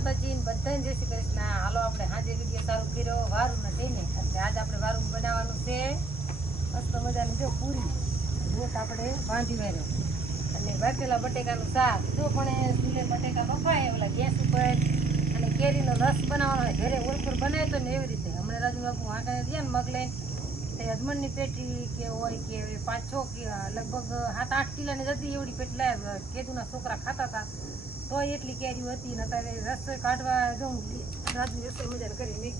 માતાજી ને બધાને જય શ્રી કૃષ્ણ. હાલો આપણે આજે વિડીયો ચાલુ કર્યો વારું ને તેને એટલે આજ આપણે વારું બનાવવાનું છે મસ્ત મજાની જો પૂરી લોટ આપણે બાંધી વાર્યો અને બાફેલા બટેકાનું શાક જો પણ સુલે બટેકા બફાય ઓલા ગેસ ઉપર અને કેરીનો રસ બનાવવાનો હોય ઘરે ઓળખોર બનાવે તો ને એવી રીતે હમણાં રાજુ બાપુ વાંકાને દે ને મગ લઈને તે અજમણની પેટી કે હોય કે 5-6 કે લગભગ 7-8 કિલોની જતી એવડી પેટી લાવ્યા કેદુના છોકરા ખાતા હતા તો એટલી કેરીઓ હતી ને અત્યારે રસોઈ કાઢવા જવું રાજની રસોઈ મજા કરી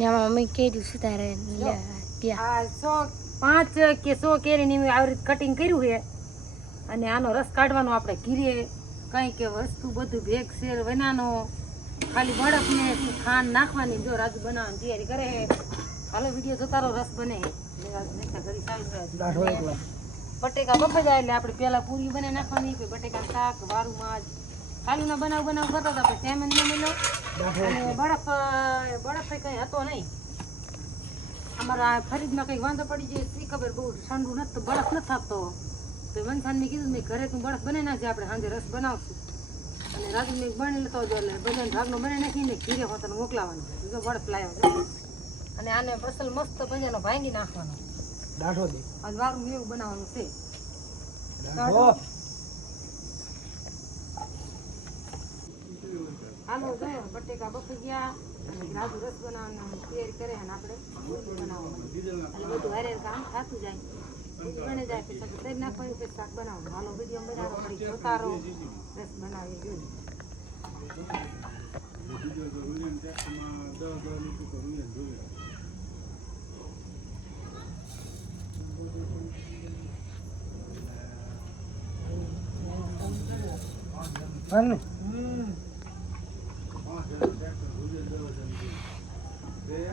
મમ્મી કેરી સુધારે આ 5 કે 100 કેરીની આવી રીતે કટિંગ કર્યું છે અને આનો રસ કાઢવાનો આપણે ઘીરે કંઈ કે વસ્તુ બધું ભેગ શેર વનાનો ખાલી બળફ ને ખાંડ નાખવાની જો રાજુ બનાવવાની તૈયારી કરે છે હાલો વિડીયો જોતા રહો રસ બને બટેકા બફાઈ જાય એટલે આપણે પહેલા પૂરી બનાવી નાખવાની પછી બટેકા શાક વારું માજ ખાલી ના બનાવ કરતા હતા આપણે ટાઈમ ન મળ્યો અને બરફ કંઈ હતો નહીં અમારા ફરીદમાં કંઈક વાંધો પડી જાય શી ખબર બહુ ઠંડુ નથી તો બરફ નથી થતો તો વનસાનને કીધું મેં ઘરે તું બરફ બનાવી નાખજે આપણે સાંજે રસ બનાવશું અને રાજુ મેં બની લેતો હતો એટલે બધાને ભાગનો બનાવી નાખીને ઘીરે હોતને મોકલાવાનો બીજો બરફ લાવ્યો છે અને આને બસલ મસ્ત ભજીયાનો ભાંગી નાખવાનો દાઢો દે આજ વારું એવું બનાવવાનું છે હાલો જો બટેકા બફી ગયા અને રાજુ રસ બનાવવાની તૈયારી કરે અને આપણે બનાવવાનું એટલે બધું હારે કામ થતું જાય બને જાય પછી તેલ નાખવાનું પછી શાક બનાવવાનું હાલો વિડીયો બનાવો પડી જોતા રહો રસ બનાવી જોઈએ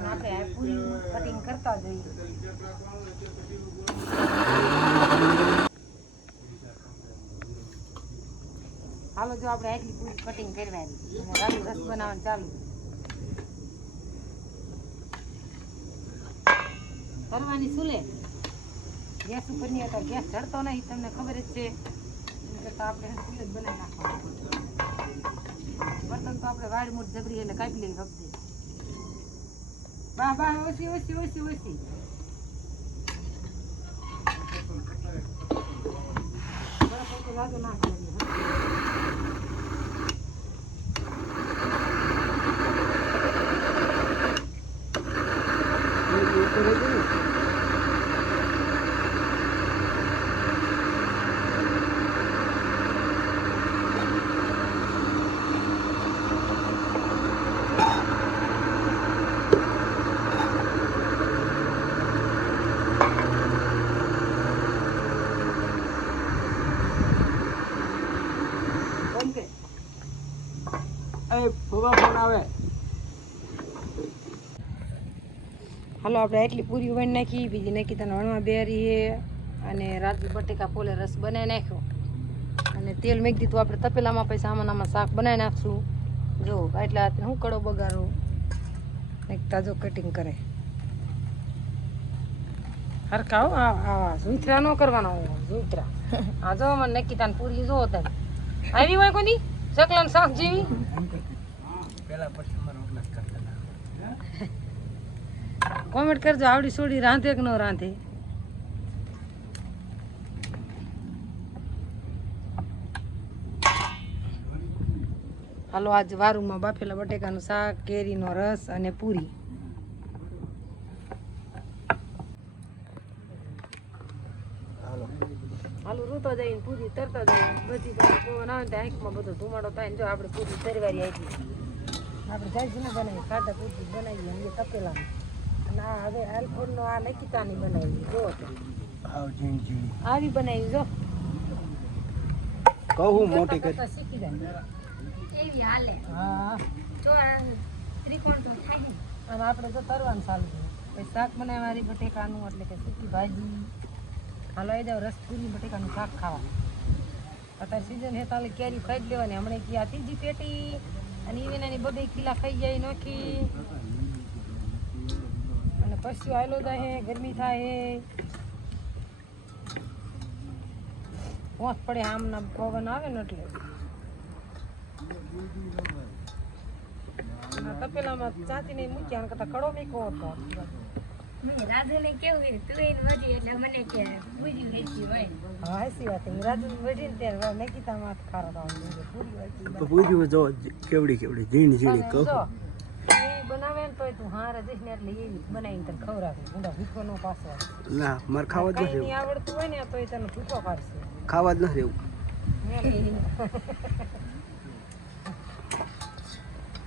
આપણે પૂરી કટિંગ કરતા જઈએ હાલો જો આપણે આટલી પૂરી કટિંગ કરવાની અને રાજુ રસ બનાવવાનું ચાલુ કરવાની સુલે ગેસ ઉપર નહીં હતા ગેસ ચડતો નહીં તમને ખબર જ છે તો આપણે સુલે જ બનાવી નાખવાનું બર્તન તો આપણે વાડી મોટ જબરી એટલે કાપી લઈ વખતે બા બા ઓછી બરાબર તો લાગુ નાખવાની હાલો આપણે એટલી પૂરી વણી નાખી બીજી નાખી તને વણવા બેરી છે અને રાજુ બટેકા પોલે રસ બનાવી નાખ્યો અને તેલ મેકી દીધું આપણે તપેલામાં પછી આમાં શાક બનાવી નાખશું જો એટલા હું કડો બગાડો એક તાજો કટિંગ કરે હરખાઓ આ ઝૂથરા ન કરવાનો ઝૂથરા આ જો મને નક્કી તાને પૂરી જો હતા આવી હોય કોની ચકલાન શાક જેવી કોમેન્ટ કરજો આવડી સોડી રાંધે કે ન રાંધે હાલો આજ વારુમાં બાફેલા બટેકાનું શાક કેરીનો રસ અને પૂરી હાલો રૂતો જઈને પૂરી તરતા જઈને બધી પવન આવે ને આંખમાં બધો ધુમાડો થાય ને જો આપણે પૂરી તરવારી આવી આપણે જાય ને બનાવી સાદા પૂરી બનાવીએ એ તપેલામાં ના હવે આલફોનનો આ નકીતાની બનાવી જો આવી બનાવી જો કહું મોટી કરી શીખી જાય એવી હાલે હા જો ત્રિકોણ તો થાય ને અને આપણે તો તરવાનું ચાલુ પછી શાક બનાવવાની બટેકાનું એટલે કે સૂકી ભાજી હાલો આવી જાવ રસ પૂરી બટેકાનું શાક ખાવાનું અત્યારે સિઝન છે તાલે કેરી ખાઈ જ લેવાની હમણાં કે આ ત્રીજી પેટી અને એની 2 કિલા ખાઈ જાય નોખી અને પછી આવેલો જાય ગરમી થાય પોંચ પડે આમના પવન આવે ને એટલે તપેલામાં ચાંચી ને મૂક્યા કરતા કડો મીકો હતો. રાજુને કેવું છે તું એને વધી એટલે મને કે પૂરી વેચી હોય. હા હાચી વાત છે. રાજુ વઢીને ત્યારે મેં કીધા માં ખારો થવાનું પૂરી વાળી તો પૂરી જો કેવડી કેવડી ઝીણી ઝીણી કહો. જો એ બનાવે ને તોય તું હારે જઈશ ને એટલે એવી બનાવીને તને ખવડાવે. ઊંડા ભૂખો નો પાસો ના મારે ખાવા જ કઈ નથી નહીં આવડતું હોય ને તોય તને ભૂખો કાઢશે. ખાવા જ નથી એવું.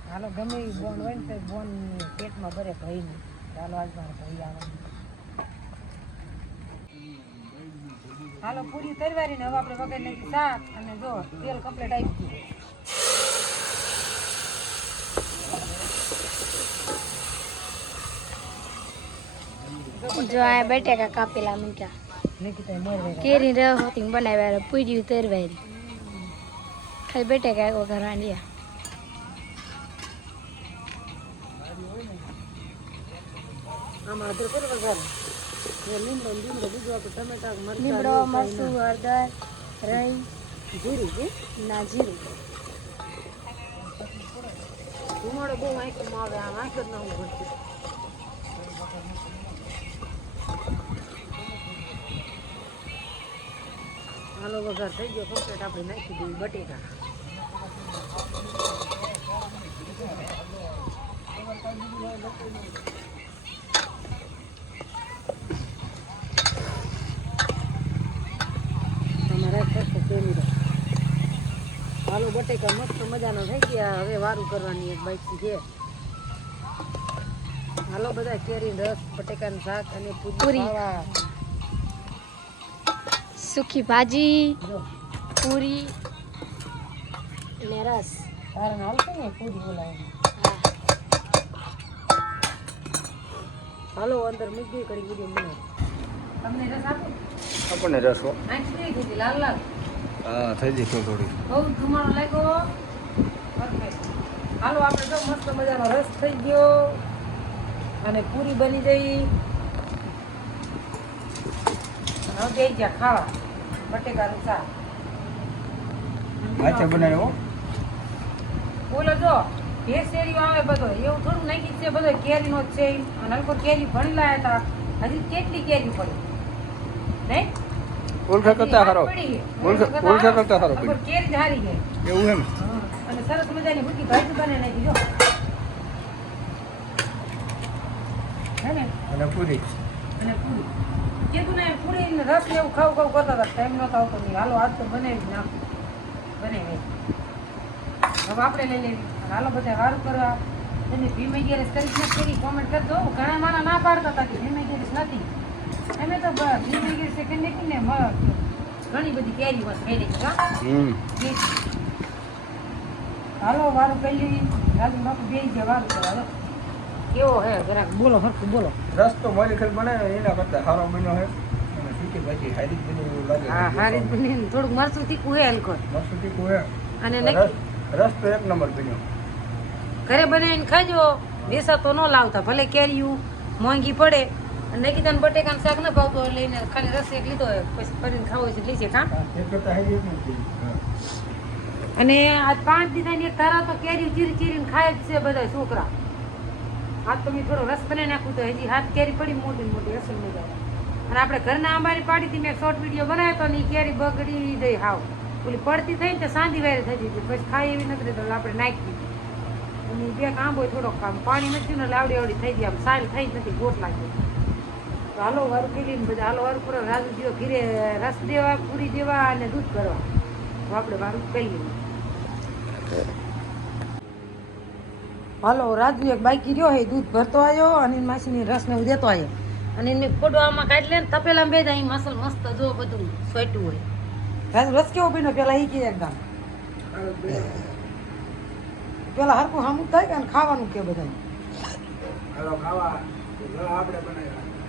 હાલો ગમે એ બોન હોય ને તો બોન પેટમાં ભરે ભાઈ નહીં. ચાલો આજ મારે ભાઈ આવવાનું. હાલો પૂરી તરવારી ને હવે આપણે વગર નાખી શાક અને જો તેલ કમ્પ્લીટ આવી ગયું. જો આ બટેકા કાપેલા મૂક્યા નિકિતા મોરવે કેરી રસ હોતી બનાવ્યા પૂરી તરવારી ખાલી બટેકા એક વખત રાંધ્યા. આમાં અદર કરો વગર લીમડો લીમડો બીજું આપણે ટમેટા લીમડો મરચું હળદર રઈ જીરું કે ના જીરું ધુમાડો બહુ આંખમાં આવે. આમ આંખ જ ના હું ભરતી. હાલો વઘાર થઈ ગયો કમ્પ્લીટ. આપણે નાખી દઈએ બટેકા. હાલો બટેકા મસ્ત મજાનો થઈ ગયા. હવે વારું કરવાની એક બાઈક છે. હાલો બધા કેરી રસ બટેકાનું શાક અને પૂરી પૂરી. ખાવા. સૂકી ભાજી જો પૂરી અને રસ. તારે હાલશે ને પૂરી બોલાવી. હાલો અંદર મીઠી કરી વિડીયો બનાવ. તમને રસ આપો આપણને રસ હો. નાખી દઈ દીધી લાલ લાલ. હા થઈ જઈ થોડી. બહુ ધુમાડો લાગ્યો. પરફેક્ટ. હાલો આપણે તો મસ્ત મજાનો રસ થઈ ગયો અને પૂરી બની ગઈ. હવે જઈ ગયા ખાવા બટેકાનું શાક. આચે બનાવ્યો. બોલો જો ભેસેરીઓ આવે બધો એવું થોડું નાખી છે. બધો કેરીનો જ છે અને હલકો કેરી ભણી લાયા હતા. હજી કેટલી કેરી પડી નહીં. ઓળખા કરતા હારો. ઓળખા કરતા હારો ખબર કેરી જ હારી ગઈ. એવું એમ. હા. અને સરસ મજાની ભૂકી ભાજી બને નાખી જો હે ને. અને પૂરી. અને પૂરી કીધું ને પૂરી ને રસ ને એવું ખાવું ખાવું કરતા હતા. ટાઈમ નહોતો આવતો નહીં. હાલો આજ તો બનાવી નાખો. બનાવી હવે આપણે લઈ લેવી. અને હાલો બધા સારું કરવા. એને ભીમ ગેરેસ કરી નથી કરી કોમેન્ટ કરજો. ઘણા માણા ના પાડતા હતા કે ભીમ ગેરેસ નથી. અમે તો ભીમ ગેરેસ કરી નાખીને ઘણી બધી કેરી વાત થઈ રહી છે. હાલો વારું પહેલી રાજુ બાપુ બે ગયા વારું કરવા. હાલો કેવો હે જરાક બોલો હરખું બોલો. રસ તો મારી ખેલ બનાવે એના કરતા સારો બન્યો છે. અને સૂકી ભાજી હારી જ બની એવું લાગે. હા હારી જ બની ને થોડુંક મરચું તીખું હે હલકો. મસ્ત તીખું છે. અને રસ તો એક નંબર બન્યો. ઘરે બનાવીને ખાજો. વેસા તો ન લાવતા. ભલે કેરીયું મોંઘી પડે. અને નકીતાને બટેકાનું શાક ન ભાવતું હોય લઈને ખાલી રસ એક લીધો હોય પછી ફરીને ખાવો છે લીધે કાં. એક કરતા હારી જ નથી. અને આજ 5 દીધાની એક ધારા તો કેરી ચીરી ચીરીને ખાય જ છે બધા છોકરા. આજ તો મેં થોડો રસ બનાવી નાખું તો હજી હાથ કેરી પડી મોટી મોટી અસલ મજા. અને આપણે ઘરના આંબાની પાડી હતી મેં શોર્ટ વિડીયો બનાવ્યો તો ને એ કેરી બગડી ગઈ હાવ. ઓલી પડતી થઈ ને તો સાંધી વાયર થઈ ગઈ પછી ખાઈ એવી નથી તો આપણે નાખી દીધી. અને બે આંબો થોડોક કામ પાણી નથી ને લાવડી આવડી થઈ ગઈ આમ સાલ થઈ જ નથી ગોટ લાગી. તો હાલો વારું પીલીને બધા હાલો વારું પૂરો રાજુ દીવો ઘીરે રસ દેવા પૂરી દેવા અને દૂધ કરવા. તો આપણે વારું કરી લઈએ. હાલો રાજુ એક બાઈકી રહ્યો હે દૂધ ભરતો આવ્યો અને માસીની રસ ને એવું દેતો આવ્યો. અને એને ફોટો આમાં કાઢી લે ને તપેલામાં બે જાય મસલ મસ્ત જો બધું સોટ્યું હોય. રાજુ રસ કેવો પીનો પેલા ઈ કે એકદમ પેલા હરખું સામું થાય કે ખાવાનું કે બધા.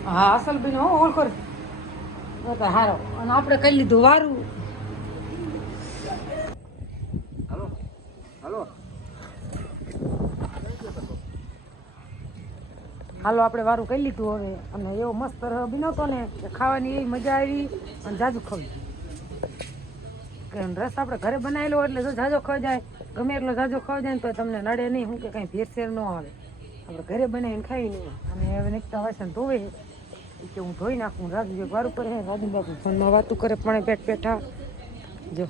હા અસલ બીનો હો ઓળખો હારો. અને આપણે કરી લીધું વારું. હાલો હાલો. હાલો આપણે વારું કરી લીધું હવે. અને એવો મસ્ત બીનો હતો ને કે ખાવાની એવી મજા આવી અને જાજુ ખાવી. કે રસ આપણે ઘરે બનાવેલો એટલે જો જાજો ખાઈ જાય ગમે એટલો જાજો ખાઈ જાય ને તો તમને નડે નહીં શું કે કંઈ ભેરસેર ન આવે આપણે ઘરે બનાવીને ખાઈ નહીં અને હવે નીકળતા વાસણ ધોવે કે હું ધોઈ નાખું રાજુ વારું કરે રાજુ બાપુ ફોનમાં વાતું કરે પણ પેટ પેઠા જો